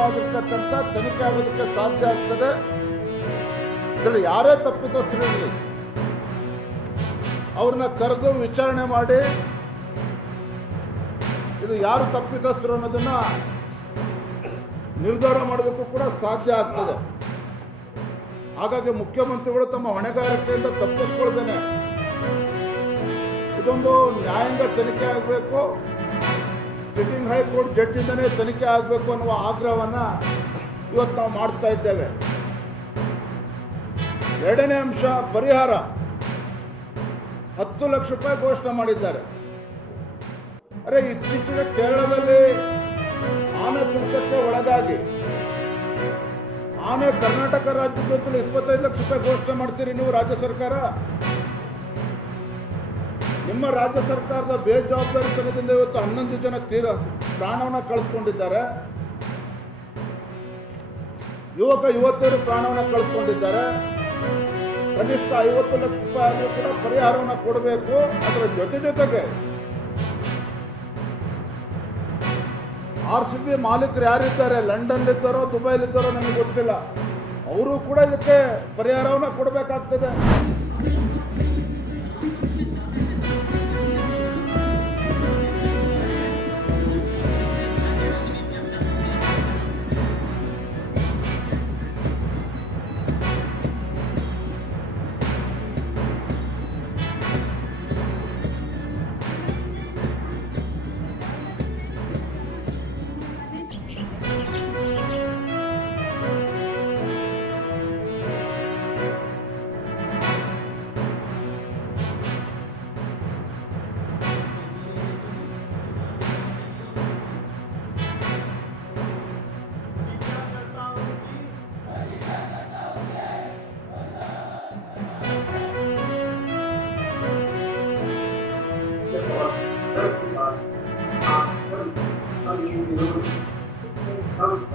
ನಿಷ್ಪಕ್ಷಪಾತವಾಗಿರ್ತಕ್ಕಂಥ ತನಿಖೆ ಆಗೋದಕ್ಕೆ ಸಾಧ್ಯ ಆಗ್ತದೆ. ಇದರಲ್ಲಿ ಯಾರೇ ತಪ್ಪಿತಸ್ಥರಿರಲಿ ಅವ್ರನ್ನ ಕರೆದು ವಿಚಾರಣೆ ಮಾಡಿ ಇದು ಯಾರು ತಪ್ಪಿತಸ್ಥರು ಅನ್ನೋದನ್ನ ನಿರ್ಧಾರ ಮಾಡೋದಕ್ಕೂ ಕೂಡ ಸಾಧ್ಯ ಆಗ್ತದೆ. ಹಾಗಾಗಿ ಮುಖ್ಯಮಂತ್ರಿಗಳು ತಮ್ಮ ಹೊಣೆಗಾರಿಕೆಯಿಂದ ತಪ್ಪಿಸ್ಕೊಳ್ದೇನೆ ಇದೊಂದು ನ್ಯಾಯಾಂಗ ತನಿಖೆ ಆಗಬೇಕು, ಸಿಟ್ಟಿಂಗ್ ಹೈಕೋರ್ಟ್ ಜಡ್ಜಿಂದನೇ ತನಿಖೆ ಆಗಬೇಕು ಅನ್ನುವ ಆಗ್ರಹವನ್ನು ಇವತ್ತು ನಾವು ಮಾಡ್ತಾ ಇದ್ದೇವೆ. ಎರಡನೇ ಅಂಶ ಪರಿಹಾರ 10 ಲಕ್ಷ ರೂಪಾಯಿ ಘೋಷಣೆ ಮಾಡಿದ್ದಾರೆ. ಅರೆ ಇತ್ತೀಚೆಗೆ ಕೇರಳದಲ್ಲಿ ಆನೆ ತುಳಿತಕ್ಕೆ ಒಳಗಾಗಿ ಆನೆ ಕರ್ನಾಟಕ ರಾಜ್ಯದ 25 ಲಕ್ಷ ರೂಪಾಯಿ ಘೋಷಣೆ ಮಾಡ್ತೀರಿ ನೀವು ರಾಜ್ಯ ಸರ್ಕಾರ. ನಿಮ್ಮ ರಾಜ್ಯ ಸರ್ಕಾರದ ಬೇಜವಾಬ್ದಾರಿತನದಿಂದ ಇವತ್ತು 11 ಜನ ಪ್ರಾಣವನ್ನು ಕಳೆದುಕೊಂಡಿದ್ದಾರೆ. ಯುವಕ ಯುವತಿಯರು ಪ್ರಾಣವನ್ನು ಕಳೆದುಕೊಂಡಿದ್ದಾರೆ. ಕನಿಷ್ಠ 50 ಲಕ್ಷ ರೂಪಾಯಿ ಆದರೂ ಕೂಡ ಪರಿಹಾರವನ್ನು ಕೊಡಬೇಕು. ಅದರ ಜೊತೆಗೆ RCB ಮಾಲೀಕರು ಯಾರಿದ್ದಾರೆ, ಲಂಡನ್ಲಿದ್ದಾರೋ ದುಬೈಲಿದ್ದಾರೋ ನಮಗೆ ಗೊತ್ತಿಲ್ಲ, ಅವರು ಕೂಡ ಇದಕ್ಕೆ ಪರಿಹಾರವನ್ನು ಕೊಡಬೇಕಾಗ್ತದೆ. और